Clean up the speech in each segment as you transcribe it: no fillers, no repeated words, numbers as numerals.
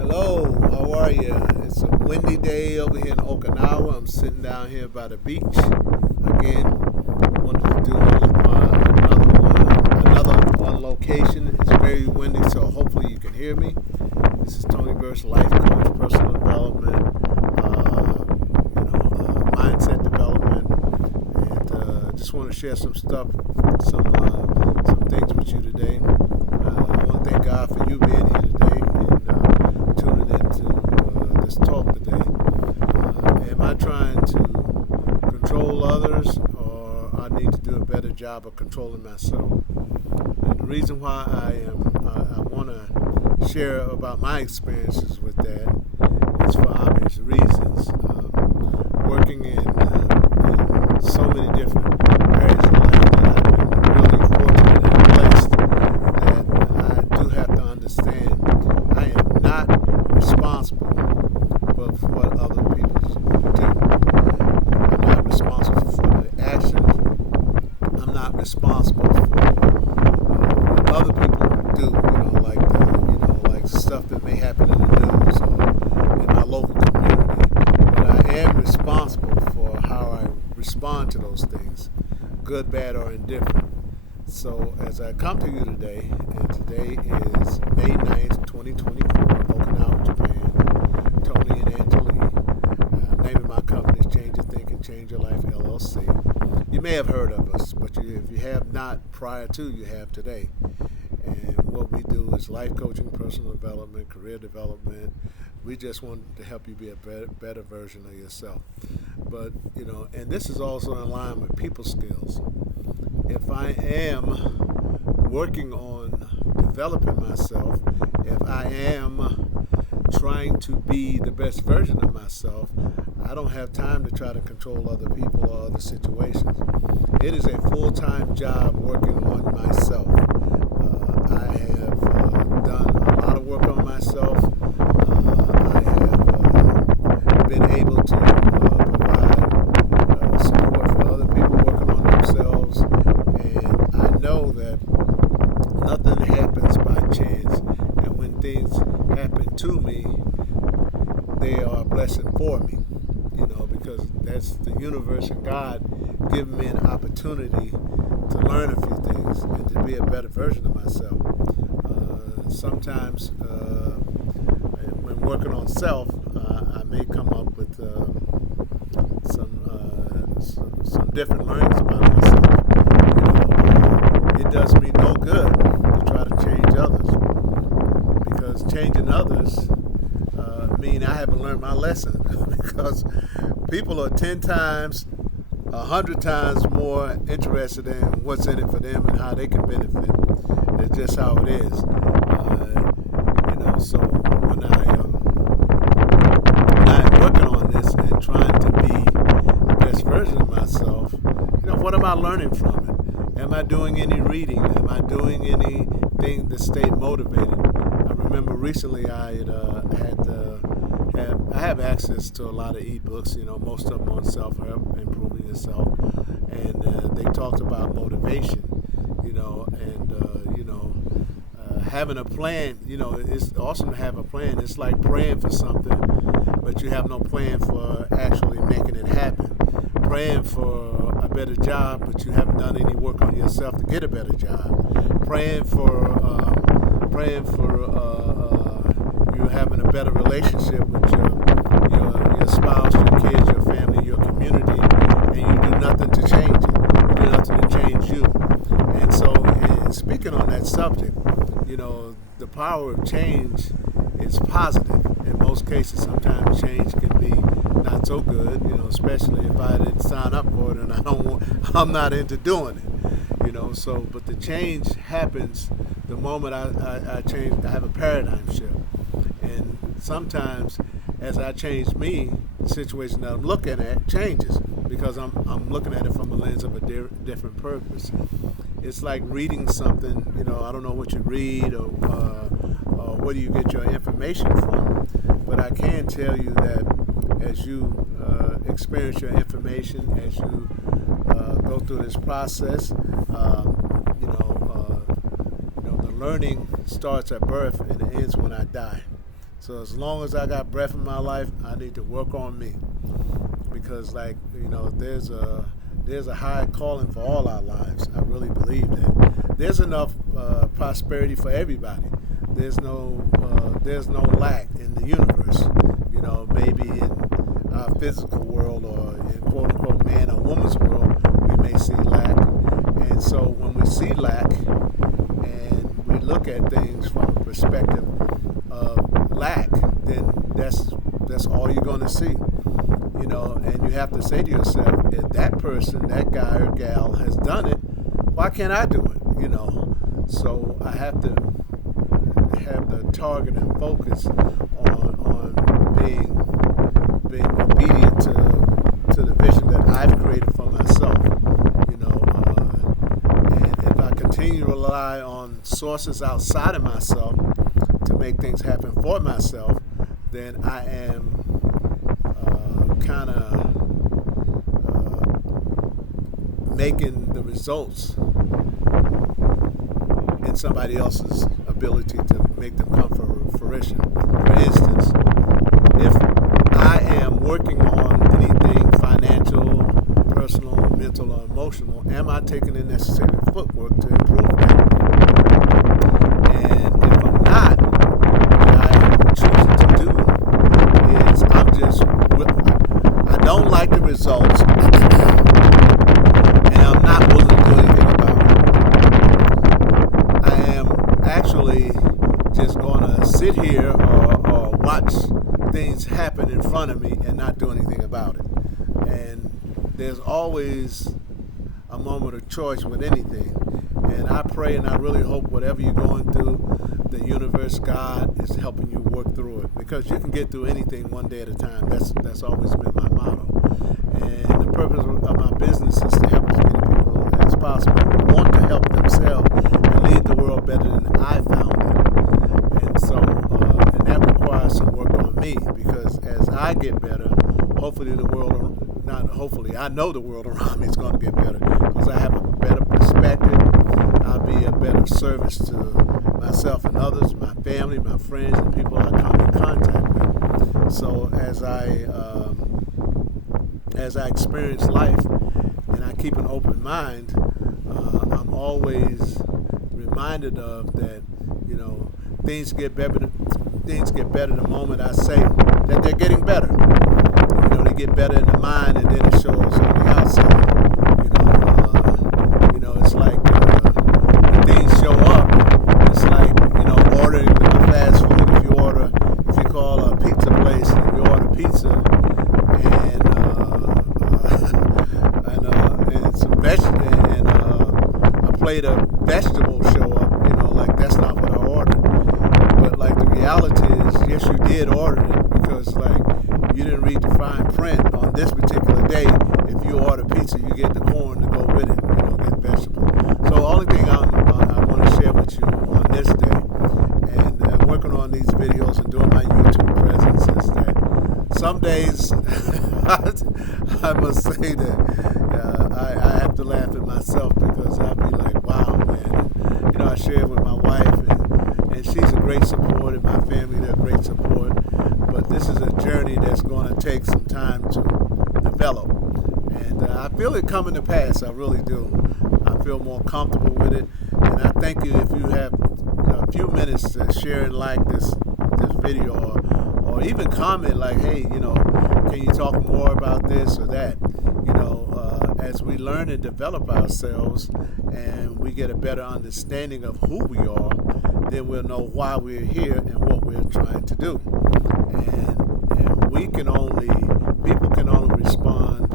Hello, how are you? It's a windy day over here in Okinawa. I'm sitting down here by the beach. Again, wanted to do another one location. It's very windy, so hopefully you can hear me. This is Tony Burst, life coach, personal development, mindset development, and just want to share some stuff, some things with you today. I want to thank God for you being here today and tuning into this talk today. Am I trying to control others, or I need to do a better job of controlling myself? And the reason why I want to share about my experiences with that is for obvious reasons. Working in so many different areas of life that I've been really fortunate and blessed that I do have to understand I am not responsible but for what other people do. I'm not responsible for the actions. I'm not responsible for what other people do. Like stuff that may happen in the news or in my local community. But I am responsible for how I respond to those things, good, bad, or indifferent. So as I come to you today, and today is May 9th, 2024, Okinawa, Japan, Tony and Angela, name of my company is Change Your Thinking, Change Your Life, LLC. You may have heard of us, but if you have not prior to, you have today. And what we do is life coaching, personal development, career development. We just want to help you be a better version of yourself. But, and this is also in line with people skills. If I am working on developing myself, if I am trying to be the best version of myself, I don't have time to try to control other people or other situations. It is a full-time job working on myself. I have done a lot of work on myself. I have been able to provide support for other people working on themselves. And I know that nothing happens by chance. And when things happen to me, they are a blessing for me. Because that's the universe and God giving me an opportunity to learn a few things and to be a better version of myself. Sometimes when working on self, I may come up with some different learnings about myself. It does me no good to try to change others, because changing others mean I haven't learned my lesson. Because people are 10 times, 100 times more interested in what's in it for them and how they can benefit. That's just how it is. So when I'm working on this and trying to be the best version of myself, what am I learning from it? Am I doing any reading? Am I doing anything to stay motivated? I remember recently I have access to a lot of ebooks, most of them on self-help, improving yourself, and they talked about motivation, having a plan. It's awesome to have a plan. It's like praying for something, but you have no plan for actually making it happen. Praying for a better job, but you haven't done any work on yourself to get a better job. Praying for you having a better relationship with your spouse, your kids, your family, your community, and you do nothing to change it. You do nothing to change you. And so, speaking on that subject, the power of change is positive. In most cases, sometimes change can be not so good, especially if I didn't sign up for it and I'm not into doing it, So, but the change happens the moment I change. I have a paradigm shift, and sometimes as I change me, the situation that I'm looking at changes because I'm looking at it from a lens of a different purpose. It's like reading something. I don't know what you read or where do you get your information from, but I can tell you that as you experience your information, as you go through this process, the learning starts at birth and it ends when I die. So as long as I got breath in my life, I need to work on me, because there's a high calling for all our lives. I really believe that there's enough prosperity for everybody. There's no lack in the universe. Maybe in our physical world, or in quote unquote man or woman's world, we may see lack. And so when we see lack and we look at things from a perspective of lack, then that's all you're going to see. And you have to say to yourself, if that person, that guy or gal has done it, why can't I do it? So I have to have the target and focus on being obedient to the vision that I've created for myself. And if I continue to rely on sources outside of myself to make things happen for myself, then I am kind of making the results in somebody else's ability to make them come to fruition. For instance, if I am working on anything financial, personal, mental, or emotional, am I taking the necessary footwork to improve that? And if I'm not, what I am choosing to do is I don't like the results, and I'm not willing to do anything about it. I am actually just going to sit here or watch things happen in front of me and not do anything about it. And there's always a moment of choice with anything. And I pray and I really hope whatever you're going through, the universe, God, is helping you work through it. Because you can get through anything one day at a time. That's always been my motto. And the purpose of my business is to help as many people as possible who want to help themselves and leave the world better than I found it. And so, and that requires some work on me, because as I get better, hopefully I know the world around me is going to get better, because I have a better perspective. I'll be a better service to myself and others, my family, my friends, and people I come in contact with. So as I experience life and I keep an open mind, I'm always reminded of that. Things get better. Things get better the moment I say that they're getting better. They get better in the mind, and then it shows on the outside. It's like when things show up. It's like ordering fast food. If you call a pizza place and you order pizza and some vegetables and a plate of vegetables show up, like that's not what I ordered. But like the reality is, yes, you did order it, because like you didn't read the fine print on this particular day. If you order pizza, you get the corn to go with it. You don't get vegetables. So the only thing I want to share with you on this day, and working on these videos and doing my YouTube presence, is that some days I must say that I have to laugh at myself, because I'll be like, wow, man. I share with my wife, and she's a great support, and my family, they're great support. But this is a journey that's going to take some time to develop. And I feel it coming to pass. I really do. I feel more comfortable with it. And I thank you if you have a few minutes to share and like this video, or even comment like, hey, can you talk more about this or that? As we learn and develop ourselves and we get a better understanding of who we are, then we'll know why we're here and what we're trying to do. And people can only respond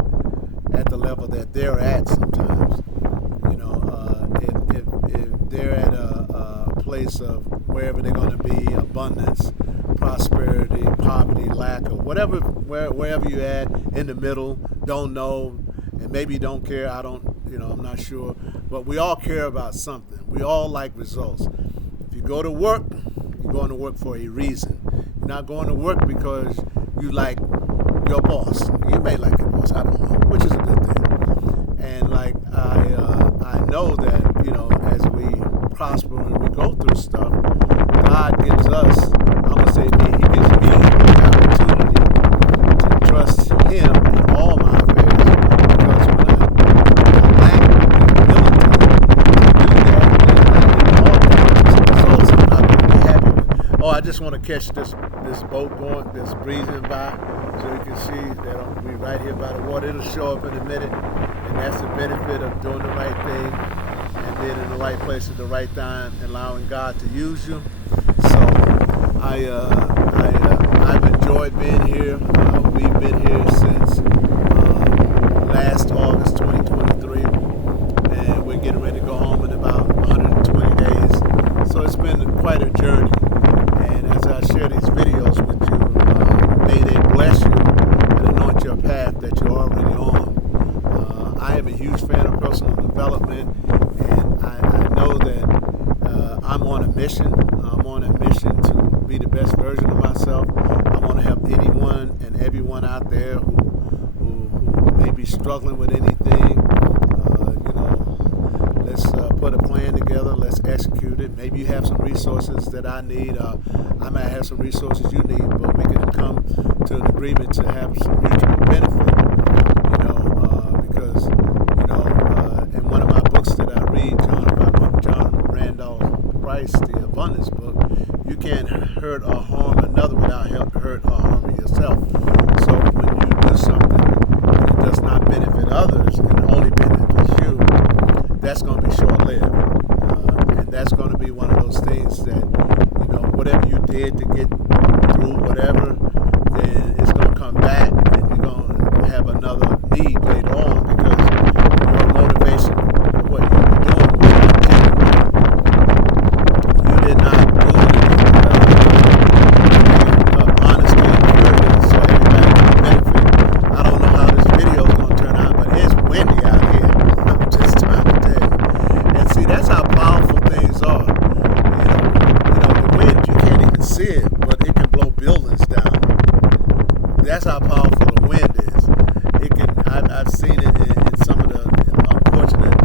at the level that they're at sometimes. If they're at a place of wherever they're going to be, abundance, prosperity, poverty, lack, or whatever, wherever you're at, in the middle, don't know, and maybe don't care, I'm not sure, but we all care about something. We all like results. If you go to work, you're going to work for a reason. You're not going to work because you like your boss. You may like your boss, I don't know, which is a good thing. And like I know that, as we prosper and we go through stuff, God gives us, I'm going to say me, he gives just want to catch this boat going, this breezing by, so you can see that we're right here by the water. It'll show up in a minute, and that's the benefit of doing the right thing and being in the right place at the right time, allowing God to use you. So I've enjoyed being here. We've been here since last August 2023, and we're getting ready to go home in about 120 days. So it's been quite a journey. And as I share these videos with you, may they bless you and anoint your path that you're already on. I am a huge fan of personal development, and I know that I'm on a mission. I'm on a mission to be the best version of myself. I want to help anyone and everyone out there who may be struggling with anything. Let's put a plan together. Let's execute it. Maybe you have some resources that I need. I might have some resources you need, but we can come to an agreement to have some mutual benefit. Because in one of my books that I read, by John Randolph Price, the Abundance book, you can't hurt or harm another without hurt or harming yourself. So when you do something and it does not benefit others and only benefits you, that's going to be short-lived. And that's going to be one of those things that, whatever you did to get through whatever, then it's going to come back and you're going to have another need later on, because your motivation for what you were doing was not genuine. You did not do it honesty and purity so everybody can benefit. I don't know how this video is going to turn out, but it's windy out here. I'm just trying to tell you. And see, that's how powerful things are. The wind, you can't even see it, but it can blow buildings down. That's how powerful the wind is. I've seen it in some of the unfortunate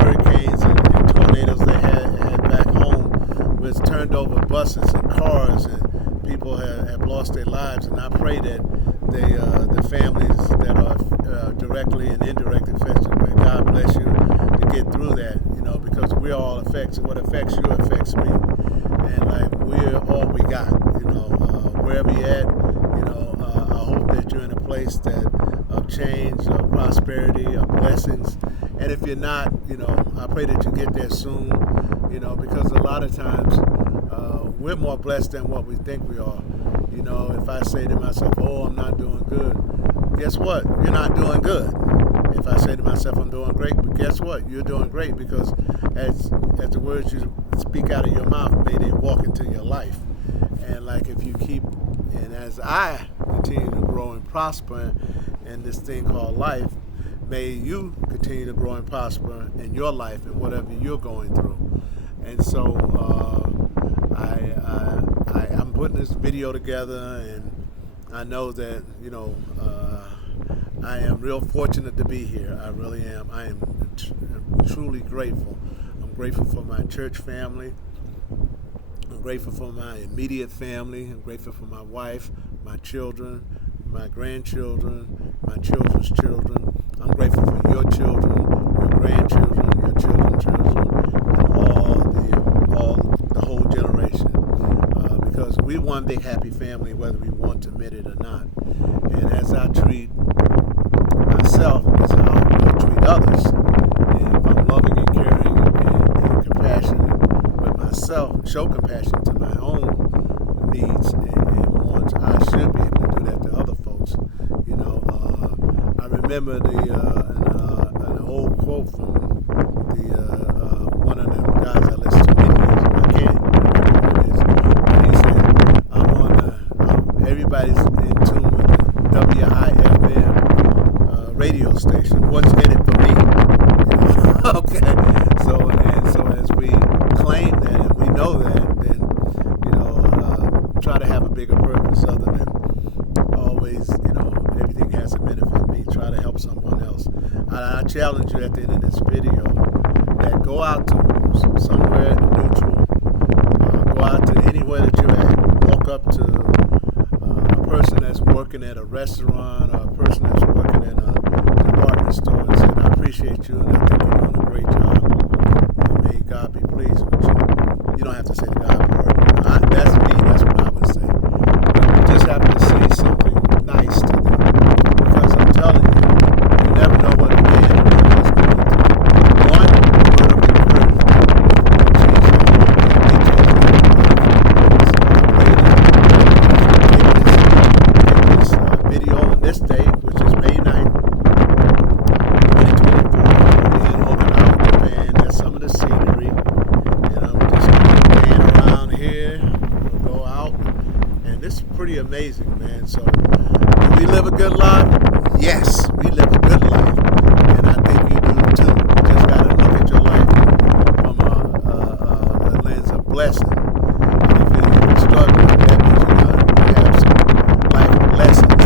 hurricanes and tornadoes they had back home, where it's turned over buses and cars, and people have lost their lives. And I pray that the families that are directly and indirectly affected, may God bless you to get through that, because we're all affected. What affects you affects me. And we're all we got, wherever you're at, I hope that you're in a place of change, of prosperity, of blessings. And if you're not, I pray that you get there soon, because a lot of times we're more blessed than what we think we are. If I say to myself, oh, I'm not doing good, guess what? You're not doing good. If I say to myself, I'm doing great, but guess what? You're doing great, because as the words you speak out of your mouth, may they walk into your life. And if you keep, and as I continue to grow and prosper in this thing called life, may you continue to grow and prosper in your life and whatever you're going through. And so I'm putting this video together, and I know that, I am real fortunate to be here. I really am. I am truly grateful. I'm grateful for my church family. I'm grateful for my immediate family. I'm grateful for my wife, my children, my grandchildren, my children's children. I'm grateful for your children, your grandchildren, your children's children, and all the whole generation. Because we're one big happy family, whether we want to admit it or not. And as I treat myself, is how I will treat others. And if I'm loving and caring and compassionate with myself, show compassion to my own needs and wants, I should be able to do that to other folks. I remember an old quote from one of the guys I listened to many years ago. I can't remember who it is. But he said, everybody's in tune with the WIFM radio station. What's in it for me? Okay. So as we claim that and we know that, then try to have a bigger purpose other than always, everything has to benefit me. Try to help someone else. I challenge you at the end of this video that go out to somewhere neutral, go out to anywhere that you're at, walk up to a person that's working at a restaurant or a person that's working in a department store and say, I appreciate you and I think you're doing a great job. And may God be pleased with you. You don't have to say to God, Lord. That's me. That's what I would it's pretty amazing, man. So, do we live a good life? Yes, we live a good life, and I think you do too. You just got to look at your life from a lens of blessing. And if you're struggling, that means you have some life lessons.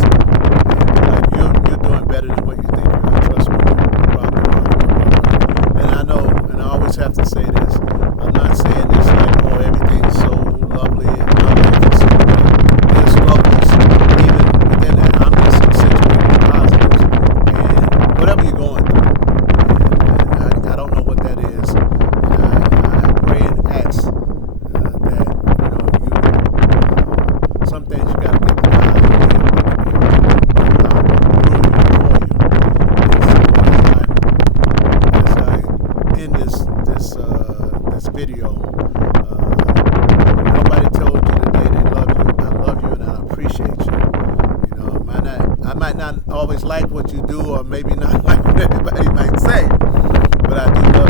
And like you're doing better than what you think you are. Trust me, you probably are. And I know, and I always have to say this. I'm not saying this like, oh, everything's so lovely and my life is so great. There's struggles even within that. I'm just accentuating the positives and whatever you're going through. And I don't know what that is. And I pray and ask that you some things you got to give God a little room for you. And so as I end this video. Nobody told you today they love you. I love you and I appreciate you. You know, I might not always like what you do, or maybe not like what everybody might say, but I do love